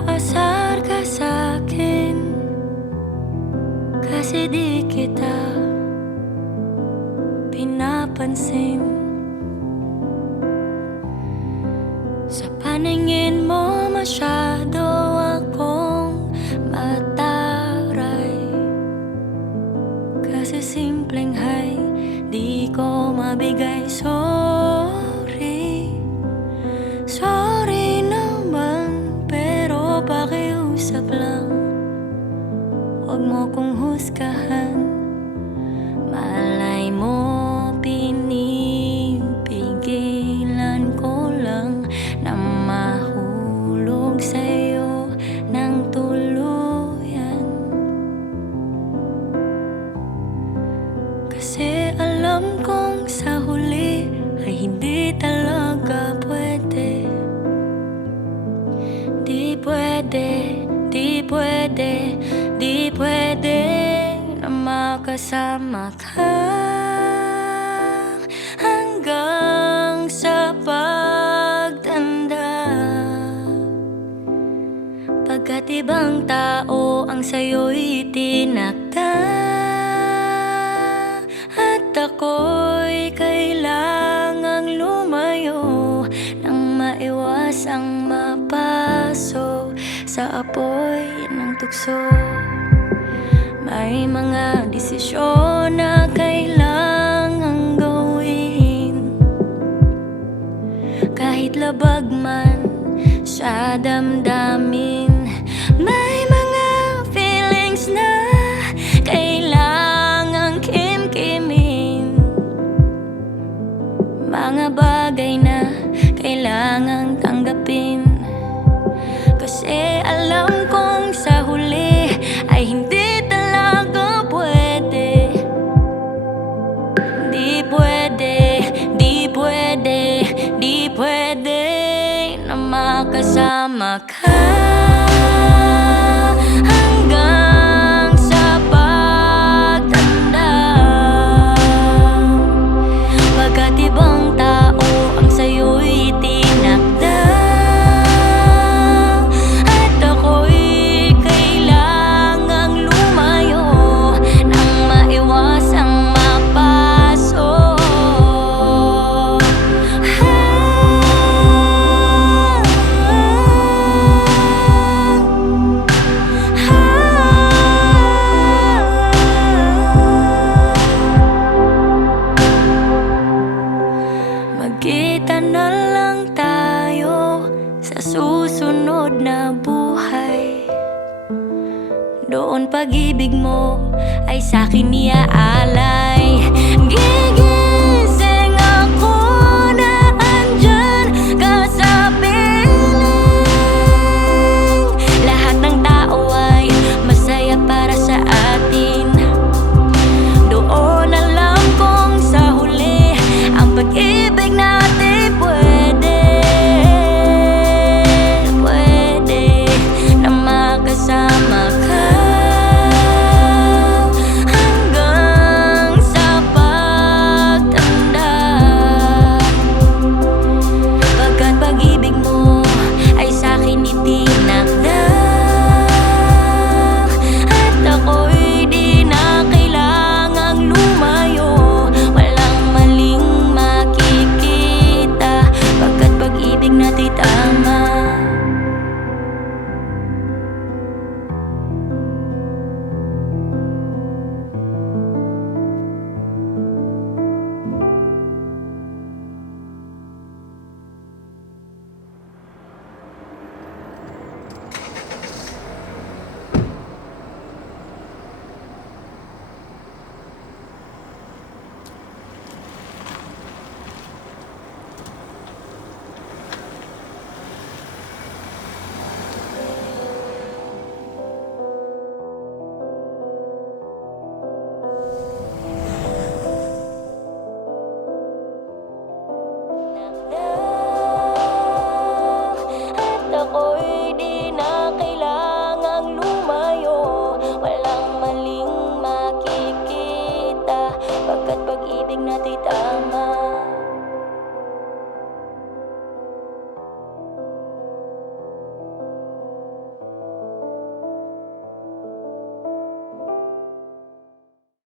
Aasar ka sa sa'kin Kasi di kita Pinapansin. Sa paningin mo masyado akong mataray. Kasi simpleng hay Di ko mabigay. Sorry. Sorry. Pakiusap lang Huwag mo kong husgahan Malay mo pinipigilan ko lang Na mahulog sa'yo ng tuluyan. Kasi alam kong sa huli ay hindi talaga pwede. Di pwede, di pwede, di pwede na makasama ka. Hanggang sa pagtanda Pagkat ibang tao ang sa'yo'y tinakda tukso May mga desisyon na kailangang gawin. Kahit labag man sa damdamin May mga feelings na kailangang kimkimin. Mga bagay na kailangang tanggapin makasama susunod na buhay. Doon pag-ibig mo ay sa'kin iaalay. Gigil